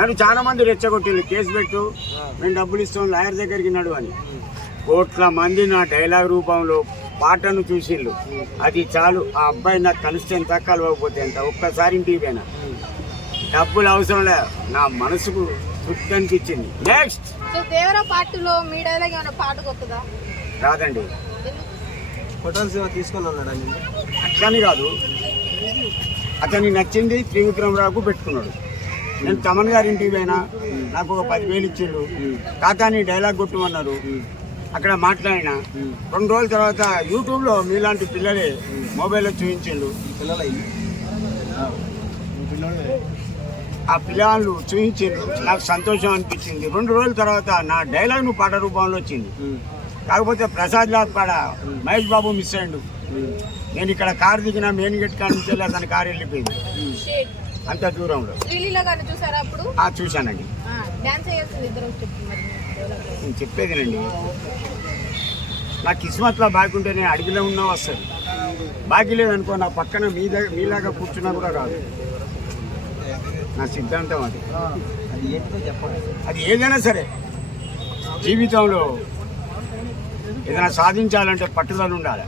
నన్ను చాలా మంది రెచ్చగొట్టిండు, కేసు పెట్టు, మేము డబ్బులు ఇస్తాం లాయర్ దగ్గరికి నడు అని. కోట్ల మంది నా డైలాగ్ రూపంలో పాటను చూసిండు. అది చాలు. ఆ అబ్బాయి నాకు కలిస్తే ఎంత, కలవకపోతే ఎంత. ఒక్కసారి ఇంటికి పోయినా, డబ్బులు అవసరం లేదు, నా మనసుకు తృప్తి అనిపించింది. నెక్స్ట్ దేవరా పాటలో మీ డైలాగ్ ఏమైనా పాట కొత్తదా? రాదండి. ఫోటోస్ తీసుకొని ఉన్నాడు. అట్లని కాదు, అతనికి నచ్చింది త్రివిక్రమరావుకు పెట్టుకున్నాడు. నేను తమన్ గారి ఇంటికి పోయినా, నాకు ఒక 10,000 ఇచ్చిండు. తాతాని డైలాగ్ కొట్టమన్నారు, అక్కడ మాట్లాడినా. 2 రోజుల తర్వాత యూట్యూబ్లో మీలాంటి పిల్లలే మొబైల్లో చూపించిండు. ఆ పిల్లలు చూపించిండు, నాకు సంతోషం అనిపించింది. 2 రోజుల తర్వాత నా డైలాగ్ నువ్వు పాట రూపంలో వచ్చింది. కాకపోతే ప్రసాద్ లాల్ పాడ మహేష్ బాబు మిస్ అయ్యిండు. నేను ఇక్కడ కారు దిగిన మెయిన్ గేట్ కాడ నుంచి వెళ్ళి అతని కారు వెళ్ళిపోయింది అంత దూరంలో. చూశానండి. నేను చెప్పేదేనండి, నా కిస్మత్లో బాగుంటే నేను అడవిలో ఉన్నా వస్తుంది. బాకీ లేదనుకో, నా పక్కన మీలాగా కూర్చున్నా కూడా కాదు. నా సిద్ధాంతం అది. అది ఏదైనా సరే జీవితంలో ఏదైనా సాధించాలంటే పట్టుదల ఉండాలి,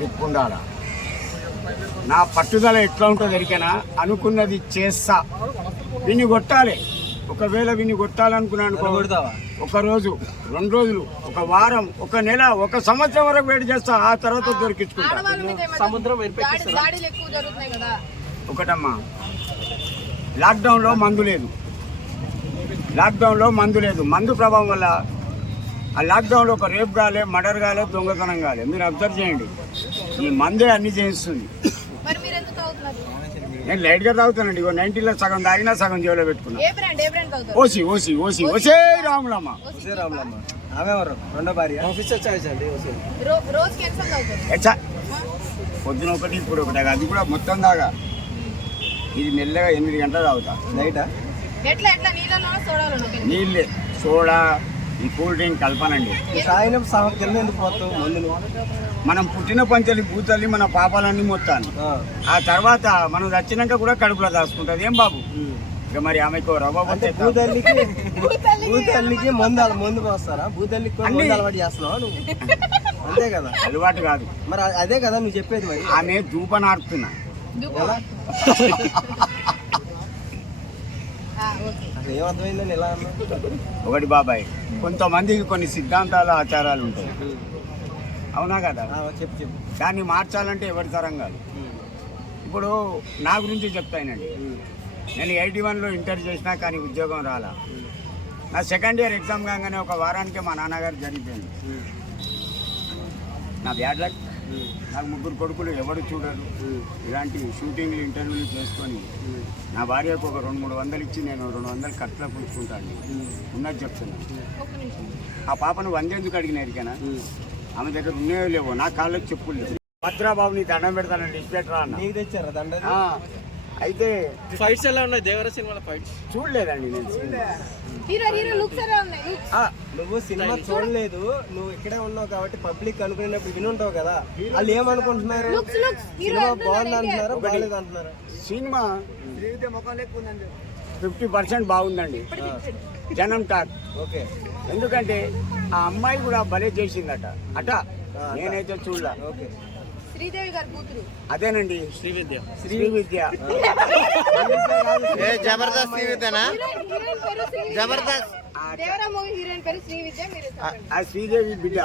నిప్పు ఉండాలి. నా పట్టుదల ఎట్లా ఉంటుందో ఎరికైనా అనుకున్నది చేస్తా. విని కొట్టాలి. ఒకవేళ విని కొట్టాలనుకున్నాను, 1 రోజు, 2 రోజులు, 1 వారం, 1 నెల, 1 సంవత్సరం వరకు వెయిట్ చేస్తా. ఆ తర్వాత దొరికించుకుంటా. ఒకటమ్మా, లాక్డౌన్లో మందు లేదు. మందు ప్రభావం వల్ల ఆ లాక్డౌన్లో ఒక రేప్ కాలే, మర్డర్ కాలే, దొంగతనం కాలే. మీరు అబ్జర్వ్ చేయండి. ఈ మందే అన్ని చేయిస్తుంది. నేను లైట్గా తాగుతానండి. 90లో సగం తాగినా సగం జేబులో పెట్టుకున్నా. ఓసే రాములమ్మ. పొద్దున 1, ఇప్పుడు 1. అది కూడా మొత్తం దాగా. ఇది మెల్లగా 8 గంటలు తాగుతా. నీళ్ళే, సోడా, ఈ కూల్ డ్రింక్ కలపనండి. మనం పుట్టిన పంచలి భూతల్లి మన పాపాలన్నీ మొత్తాన్ని. ఆ తర్వాత మనం వచ్చినాక కూడా కడుపులో దాచుకుంటుంది. ఏం బాబు, ఇక మరి ఆమెకు రవ్వబోతే భూతల్లికి మందు పోస్తారా? భూతల్లికి అలవాటు చేస్తున్నావు నువ్వు, అంతే కదా? అలవాటు కాదు మరి, అదే కదా నువ్వు చెప్పేది. మరి ఆమె ధూప నార్పుతున్నా. ఏమర్థమైందని ఎలా అన్నా? ఒకటి బాబాయ్, కొంతమందికి కొన్ని సిద్ధాంతాలు, ఆచారాలు ఉంటాయి, అవునా కదా? చెప్పు. దాన్ని మార్చాలంటే ఎవరి తరం కాదు. ఇప్పుడు నా గురించి చెప్తానండి. నేను 81లో ఇంటర్ చేసినా, కానీ ఉద్యోగం రాలా. నా సెకండ్ ఇయర్ ఎగ్జామ్ కాగానే 1 వారానికే మా నాన్నగారు జరిగిపోయింది. నా బ్యాడ్ లక్. నాకు 3 కొడుకులు, ఎవరు చూడరు. ఇలాంటి షూటింగ్లు, ఇంటర్వ్యూలు చేసుకొని నా భార్యకు ఒక 200-300 ఇచ్చి నేను 200 కట్ల పుచ్చుకుంటాను. ఉన్నది చెప్తున్నాను. ఆ పాపను 100 ఎందుకు అడిగిన ఎరికైనా? ఆమె దగ్గర ఉన్నాయో లేవో, నా కాళ్ళకి చెప్పులు లేవు. భద్రాబాబు నీ దండం పెడతానండి, ఇష్టపెట్టరా అన్న. నీకు తెచ్చారా దండ? అయితే ఫైట్స్ ఎలా ఉన్నాయి దేవర సినిమాలో? ఫైట్స్ చూడలేదండి నేను. నువ్వు సినిమా చూడలేదు, నువ్వు ఇక్కడే ఉన్నావు కాబట్టి పబ్లిక్ అనుకునేటప్పుడు వినుంటావు కదా. వాళ్ళు ఏమనుకుంటున్నారు? సినిమా బాగుంది అంటున్నారా, బాగలేదు అంటున్నారా? సినిమా 50% బాగుందండి జనం టాక్. ఓకే, ఎందుకంటే ఆ అమ్మాయి కూడా భలే చేసిందట. నేనైతే చూడలా. ఓకే, శ్రీదేవి గారి కూతురు అదేనండి, శ్రీవిద్య. జబర్దస్త్ శ్రీవిద్యనా? జబర్దస్త్ శ్రీదేవి బిడ్డ.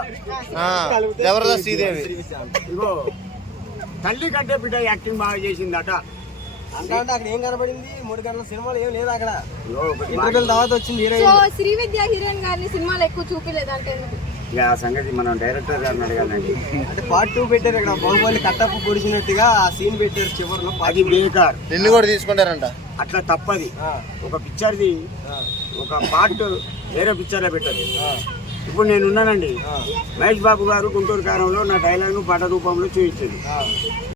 జబర్దస్త్ శ్రీదేవి. ఇగో తల్లి కంటే బిడ్డ యాక్టింగ్ బాగా చేసిందట. అంటే అక్కడ ఏం కనబడింది? 3 గంటల సినిమాలు ఏం లేదు అక్కడ. ఇంటర్వెల్ తర్వాత వచ్చింది శ్రీవిద్య హీరోయిన్ గారిని సినిమాలు ఎక్కువ చూపిలేదు అంటే ఇక ఆ సంగతి మనం డైరెక్టర్ గారిని అడగాలండి. అంటే Part 2 పెట్టారు ఇక్కడ, బాహుబలి కట్టప్పు పొడిచినట్టుగా ఆ సీన్ పెట్టారు చివరిలో. అది బేకార్. నిన్ను కూడా తీసుకుంటారంట. అట్లా తప్పది. ఒక పిక్చర్ది ఒక పార్ట్ వేరే పిక్చర్లో పెట్టదు. ఇప్పుడు నేను ఉన్నానండి, మహేష్ బాబు గారు గుంటూరు కారంలో నా డైలాగ్ను పాట రూపంలో చూపించారు.